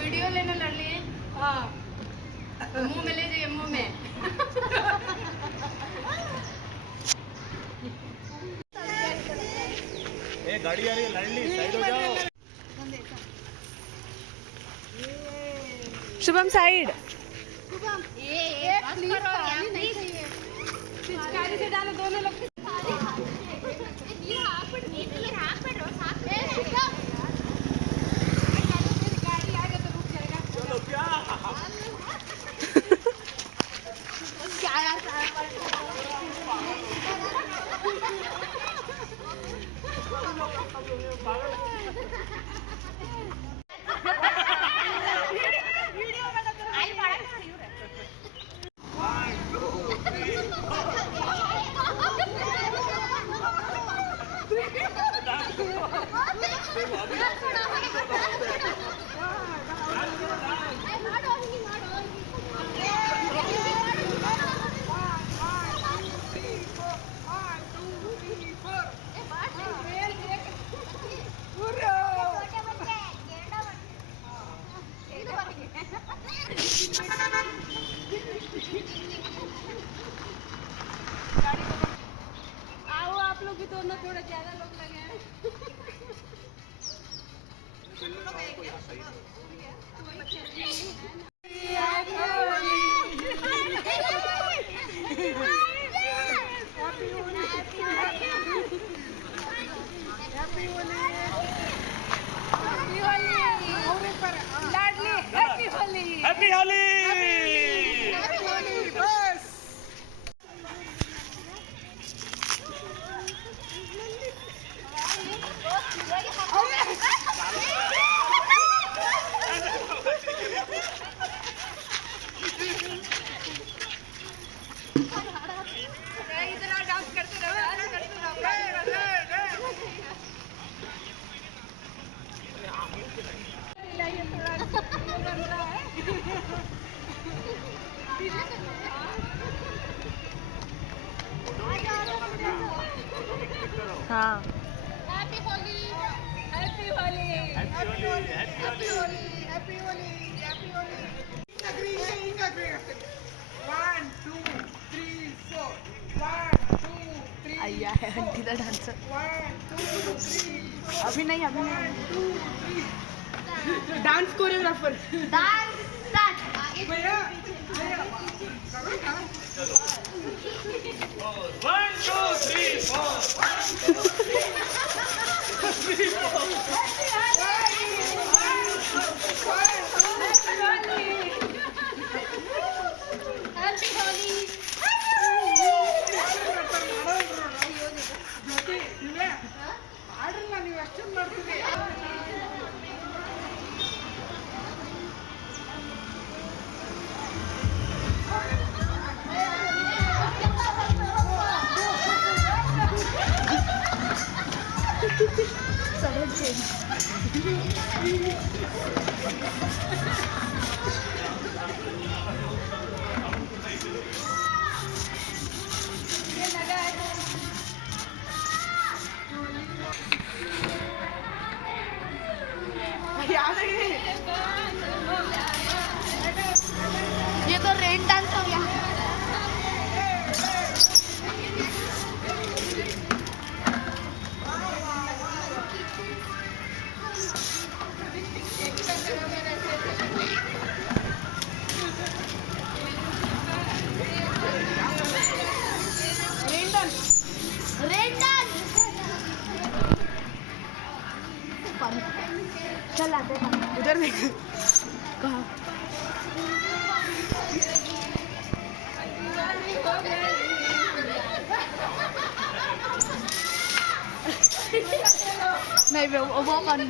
Video लेने लड़ लिए। मुंह में ले जाइए, मुंह में। गाड़ी आ रही है, लाडली साइड हो जाओ। शुभम साइड। ये प्लीज पानी नहीं चाहिए। पिचकारी से डालो दोनों लोग। आओ आप लोग भी, दोनों थोड़ा ज्यादा लोग लगे हैं। हैप्पी होली। हाँ happy Holi, happy Holi, happy Holi, happy Holi, happy Holi, happy Holi. 1 2 3 4 1 2 3 आया है आंटी का डांसर। 1 2 3 अभी नहीं, अभी नहीं। 2 3 डांस कोरियोग्राफर डांस स्टार्ट। भैया 1 2 3 4 हैप्पी होली। ಜ್ಯೋತಿ ನೀವೇ ಆಡ್ರಲ್ಲ, ನೀವು ಎಷ್ಟೊಂದು ಮಾಡ್ತೀರಿ. ये तो रेन डांस हो गया। रेन डांस चल आते हैं उधर देख। कहाँ? नहीं वो मन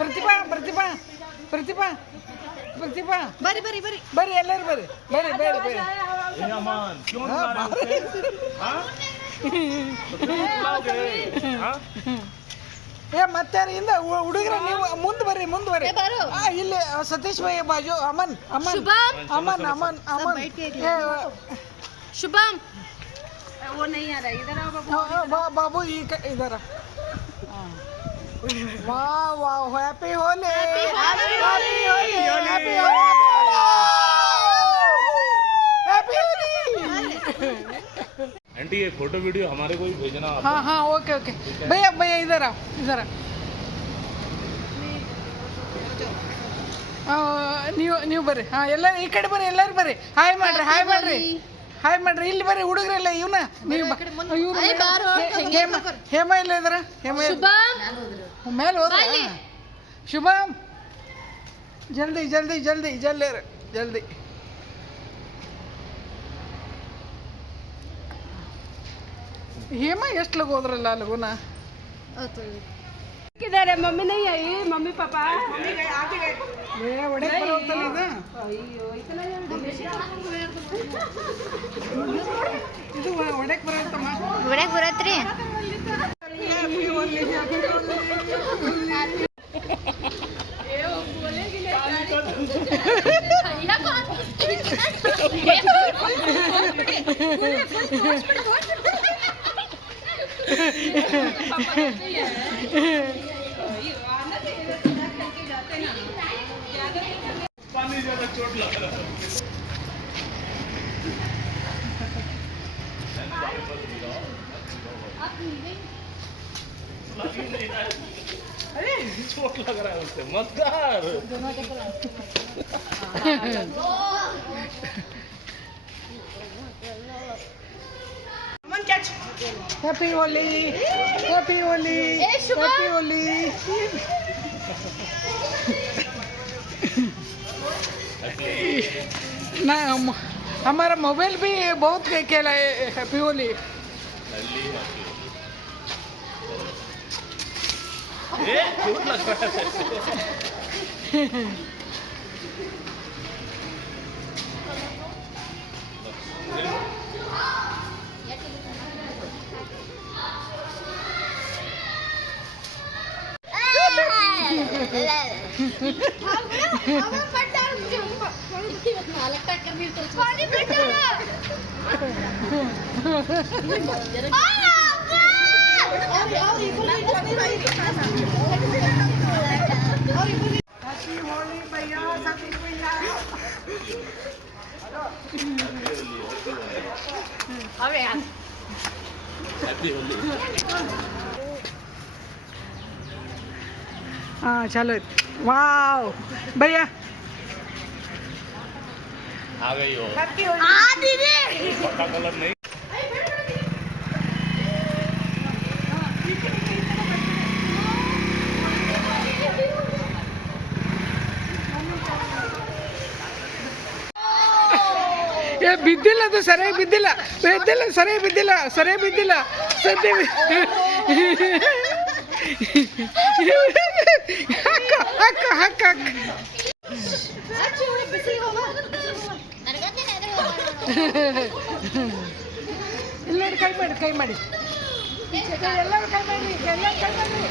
प्रतिभा प्रतिभा प्रतिभा ಪ್ರತಿಭಾ ಪ್ರತಿಭಾ ಬರ್ರಿ ಬರ್ರಿ ಬರ್ರಿ ಬರ್ರಿ ಎಲ್ಲರೂ ಬರ್ರಿ ಬರ್ರಿ ಬರ್ರಿ ಬರ್ರಿ ए अमन क्यों हाँ, बुला रहे हो उसे? हाँ? तो क्यों बुलाओगे? हाँ? ಏ ಮತ್ತೆ ಹಿಂದೆ ಹುಡುಗರ ನೀವು ಮುಂದೆ ಬರ್ರಿ ಏ, ಬಾರು. ಇಲ್ಲಿ ಸತೀಶ್ ಭಾಯಿ ಬಾಜು ಅಮನ್ ಅಮನ್ ಶುಭಮ್. ಅಮನ್ ಅಮನ್ ಅಮನ್ ಏ, शुभम वो नहीं आ रहा इधर आओ बाबू ಬಾಬು ಈ ಇದಾರ ವಾವ್ ವಾವ್ ಹ್ಯಾಪಿ ಹೋಲಿ ಹ್ಯಾಪಿ ಹೋಲಿ ಹ್ಯಾಪಿ ಹ್ಯಾಪಿ ಹೋಲಿ आंटी ये फोटो वीडियो हमारे को ही भेजना आप। हाँ हाँ ओके ओके भैया भैया इधर आओ इधर आओ ನೀವು ಬರ್ರಿ ಹಾಂ ಎಲ್ಲರೂ ಈ ಕಡೆ ಬರ್ರಿ ಎಲ್ಲರೂ ಬರ್ರಿ ಹಾಯ್ ಮಾಡ್ರಿ ಹಾಯ್ ಮಾಡ್ರಿ ಹಾಯ್ ಮಾಡ್ರಿ ಇಲ್ಲಿ ಬರ್ರಿ ಹುಡುಗ್ರಲ್ಲ ಇವನ ನೀವು ಹೇಮ ಇಲ್ಲ ಇದಾರ ಹೇಮ ಮೇಲೆ ಹೋದ್ರ ಶುಭಮ್ ಜಲ್ದಿ ಜಲ್ದಿ ಜಲ್ದಿ ಜಲ್ದಿ ಜಲ್ದಿ ಹೇಮ ಎಷ್ಟು ಲಗು ಹೋದ್ರಲ್ಲ ಲಗುನ किधर है मम्मी नहीं आई मम्मी पापा ಒಡೆಗೆ ಬರೋತ್ತಲ್ಲ ಇದು ಒಡೆಗೆ ಬರೋತ್ತಮ್ಮ ಒಳಗೆ ಬರತ್ರಿ पानी ज्यादा चोट लग रहा है चोट लग रहा है उससे मत कर ಹ್ಯಾಪಿ ಹೋಲಿ ಹ್ಯಾಪಿ ಹೋಲಿ ಹ್ಯಾಪಿ ಹೋಲಿ ना हमारा मोबाइल भी बहुत खेला है हैप्पी होली चोट लग रहा है हैप्पी होली भैया सतीश भैया अबे यार हैप्पी होली हाँ चलो वाव भैया आ गई हो दीदी पक्का कलर नहीं ಏ ಬಿದ್ದಿಲ್ಲ ಅದು ಸರಿಯಾಗಿ ಬಿದ್ದಿಲ್ಲ ಬಿದ್ದಿಲ್ಲ ಸರಿಯಾಗಿ ಬಿದ್ದಿಲ್ಲ ಸರಿಯಾಗಿ ಬಿದ್ದಿಲ್ಲ ಸದ್ಯ ಹಕ್ಕ ಹಕ್ಕ ಹಕ್ಕ ಹಕ್ಕ ಎಲ್ಲರೂ ಕೈ ಮಾಡಿ ಕೈ ಮಾಡಿ ಎಲ್ಲರೂ ಕೈ ಮಾಡಿ ಎಲ್ಲರೂ ಕೈ ಮಾಡಿ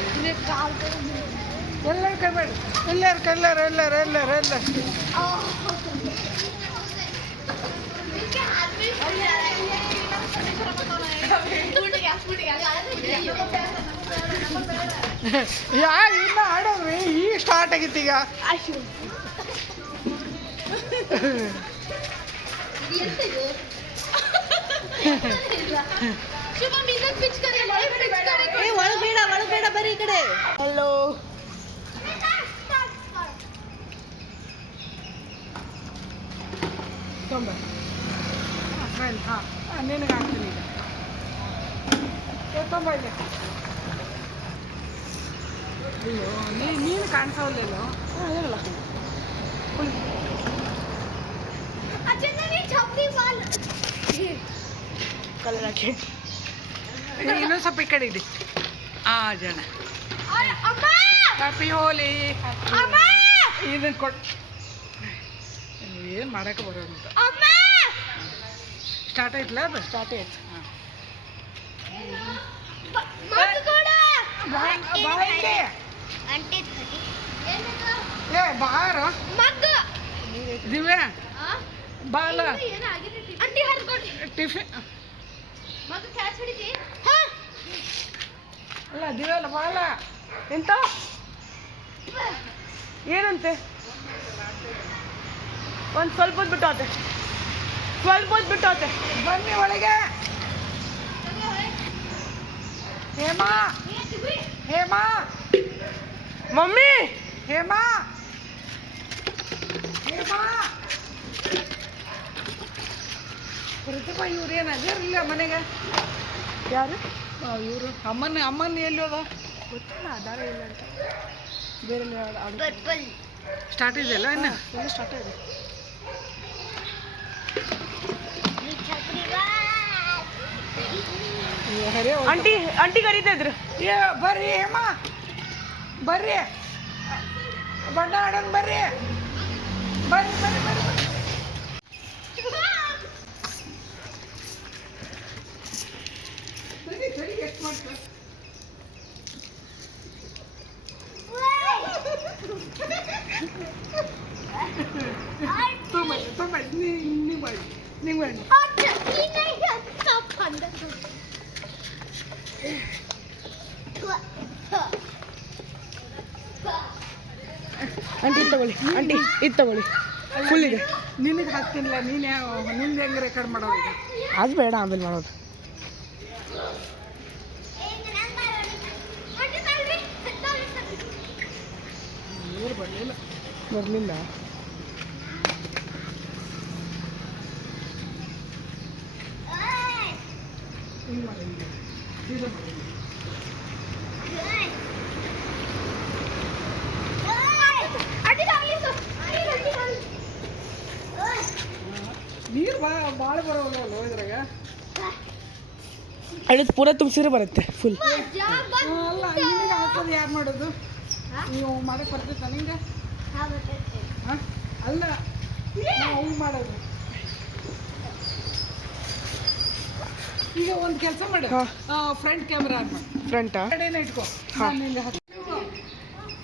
ಎಲ್ಲರೂ ಕೈ ಮಾಡಿ ಎಲ್ಲರೂ ಎಲ್ಲರೂ ಎಲ್ಲರೂ ಎಲ್ಲರೂ ಎಲ್ಲರೂ ಯಾ ಇನ್ನ ಆಡೋದ್ರಿ ಈಗ ಸ್ಟಾರ್ಟ್ ಆಗಿತ್ತು ಈಗ ಒಳಬೇಡ ಬರೀ ಈ ಕಡೆ ಹಲೋ ತೊಂಬ ಹಾಂ ನಿನಗೆ ಹಾಕ್ತೀನಿ ಈಗ ತೊಂಬ ಇಲ್ಲಿ ಅಯ್ಯೋ ನೀನು ಕಾಣಿಸೋದಿಲ್ಲೋ ಹಾಂ ಹೇಳಲ್ಲ ಕಲರ್ ಹಾಕಿ ಇನ್ನೊಂದು ಸ್ವಲ್ಪ ಈ ಕಡೆ ಇಡಿ ಆ ಜನ ಹ್ಯಾಪಿ ಹೋಲಿ ಇದನ್ನು ಕೊಟ್ಟು ಏನು ಮಾಡೋಕ್ಕೆ ಬರೋದು ಸ್ಟಾರ್ಟ್ ಆಯ್ತಲ್ಲ ಅದು ಸ್ಟಾರ್ಟ್ ಆಯ್ತು ಬಾಯಿಗೆ ಏ ಬಾರ ದಿವ್ಯಾ ಬಾಲ ಟಿಫಿನ್ ಅಲ್ಲ ದಿವ್ಯ ಅಲ್ಲ ಬಾಲ ಎಂತ ಏನಂತೆ ಒಂದು ಸ್ವಲ್ಪ ಹೊತ್ತು ಬಿಟ್ಟೋತೆ ಸ್ವಲ್ಪ ಹೊತ್ತು ಬಿಟ್ಟೋತೆ ಬನ್ನಿ ಒಳಗೆ ಹೇಮಾ ಹೇಮಾ ಮಮ್ಮಿ ಹೇಮಾ ಹೇಮಾ ಪ್ರತಿಭಾ ಇವ್ರು ಏನು ಅದಿರಲಿಲ್ಲ ಮನೆಗೆ ಯಾರು ಇವರು ಅಮ್ಮನ ಎಲ್ಲಿ ಹೋದ ಗೊತ್ತಿಲ್ಲ ಅದಾರ ಇಲ್ಲ ಅಂತ ಬೇರೆ ಸ್ಟಾರ್ಟ್ ಇದೆಯಲ್ಲ ಇನ್ನು ಎಲ್ಲ ಸ್ಟಾರ್ಟ್ ಆಗಿದೆ ಆಂಟಿ ಆಂಟಿ ಕರೀತಾ ಇದ್ರು ಏ ಬರ್ರಿ ಹೇಮಾ ಬರ್ರಿ ಬಣ್ಣ ಆಡೋಣ ಬರ್ರಿ ಬರ್ರಿ ಬರ್ರಿ ಬರ್ರಿ ಬರ್ರಿ ಎಷ್ಟು ಮಾಡ್ತಾರೆ ತೊಂಬಡಿ ನೀವು ಮಾಡಿ ನೀವು ಮಾಡಿ ಆಂಟಿ ಇದು ತಗೊಳ್ಳಿ ಆಂಟಿ ಇದು ತಗೊಳ್ಳಿ ಫುಲ್ ಇದೆ ನಿನಗೆ ಹಾಕ್ತಿಲ್ಲ ನೀನು ನಿಂದು ಹೆಂಗೆ ರೆಕಾರ್ಡ್ ಮಾಡೋದು ಈಗ ಅದು ಬೇಡ ಆಮೇಲೆ ಮಾಡೋದು ನೀರು ಬರಲಿಲ್ಲ ಬರಲಿಲ್ಲ ಹಿಂಗೆ ಮಾಡಿ ಇದು ಮಾಡಿ ನೀರು ಭಾಳ ಬರೋಲ್ಲ ಇದ್ರಾಗ ಅಳಿದು ಪೂರ ತುಂಬಿಸಿದ್ರೆ ಬರುತ್ತೆ ಫುಲ್ ಅಲ್ಲ ನಿನಗೆ ಹಾಕೋದು ಯಾರು ಮಾಡೋದು ನೀವು ಮಾಡಕ್ಕೆ ಬರ್ತೈತ ನಿಂಗೆ ಹಾಂ ಅಲ್ಲ ನಾವು ಮಾಡೋದು ಈಗ ಒಂದು ಕೆಲಸ ಮಾಡು ಫ್ರಂಟ್ ಕ್ಯಾಮ್ರಾ ಆನ್ ಮಾಡಿ ಫ್ರಂಟಾ ಕಡೆನೇ ಇಟ್ಕೋ ನಾನು ನಿಂಗೆ ಹಾಕಿ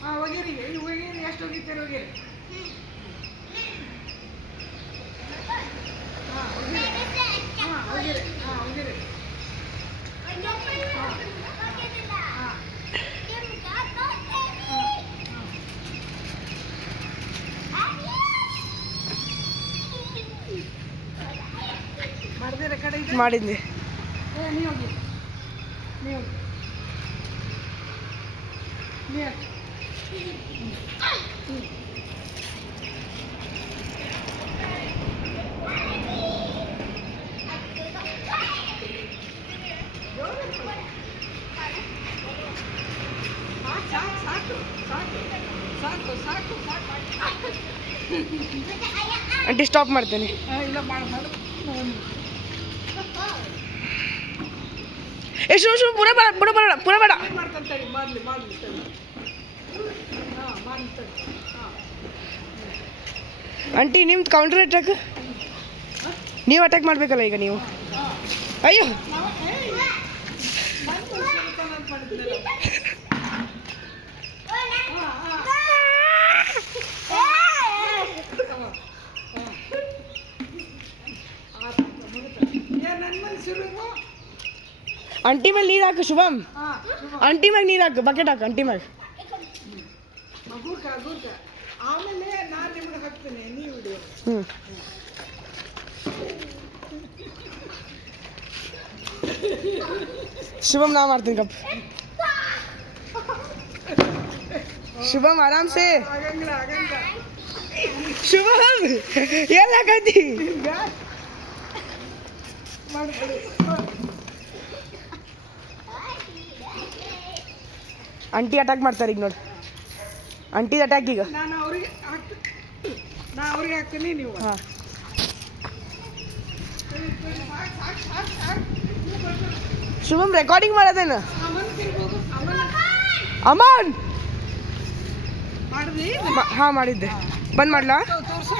ಹಾಂ ಹೋಗಿರಿ ಹೋಗಿರಿ ಎಷ್ಟು ಹೋಗಿರ್ತೀರಿ ಹೋಗಿರಿ ಹಾಂ ಹೋಗಿರಿ ಹಾಂ ಹೋಗಿರಿ ಹಾಂ ಹೋಗಿರಿ ಮಾಡಿದ್ರೆ ಕಡೆ ಇದೆ ಮಾಡಿದ್ನಿ ಏ ನೀವು ಹೋಗಿ ನೀವು ನೀವು ಸಾಕು ಸಾಕು ಸಾಕು ಸಾಕು ಸಾಕು ಆಂಟಿ ಸ್ಟಾಪ್ ಮಾಡ್ತೇನೆ ಇಲ್ಲ ಮಾಡು ಮಾಡು ಎಷ್ಟು ಪೂರ ಬೇಡ ಪೂರ ಬೇಡ ಪೂರ ಬೇಡ ಏನು ಮಾಡ್ಕೊಂತೇಳಿ ಮಾಡಲಿ ಮಾಡಲಿ ಸರಿ ಹಾಂ ಮಾಡಲಿ ಸರಿ ಹಾಂ ಆಂಟಿ ನಿಮ್ದು ಕೌಂಟರ್ ಅಟ್ಯಾಕ್ ನೀವು ಅಟ್ಯಾಕ್ ಮಾಡಬೇಕಲ್ಲ ಈಗ ನೀವು ಅಯ್ಯೋ ಆಂಟಿ ಮೇಲೆ ನೀರು ಹಾಕು ಶುಭಮ್ ಆಂಟಿ ಮ್ಯಾಗ ನೀರು ಹಾಕು ಬಕೆಟ್ ಹಾಕು ಆಂಟಿ ಮ್ಯಾಗ ಆಮೇಲೆ ನಾನು ನಿಮ್ಗೆ ಹಾಕ್ತೇನೆ ನೀವು ವಿಡಿಯೋ ಹ್ಞೂ ಶುಭಮ್ ನಾ ಮಾಡ್ತೀನಿ ಕಪ್ ಶುಭಮ್ ಆರಾಮ್ಸೆ ಆಗಂಗಿಲ್ಲ ಆಗಂಗಿಲ್ಲ ಶುಭಮ್ ಏನ್ ಹಾಕತಿ ಮಾಡ್ಕೊಳ್ಳಿ ಆಂಟಿ ಅಟ್ಯಾಕ್ ಮಾಡ್ತಾರೆ ಈಗ ನೋಡಿ ಆಂಟಿದ ಅಟ್ಯಾಕ್ ಈಗ ನಾನು ಅವ್ರಿಗೆ ಹಾಕ್ತೀನಿ ನೀವು ಹಾಂ ಶುಭಮ್ ರೆಕಾರ್ಡಿಂಗ್ ಮಾಡೋದೇನು ಅಮನ್ ತಿರ್ಬೋದು ಅಮನ್ ಅಮನ್ ಮಾಡಿದ್ರಿ ಹಾಂ ಮಾಡಿದ್ದೆ. ಬಂದ್ ಮಾಡ್ಲಾ? ತೋರ್ಸು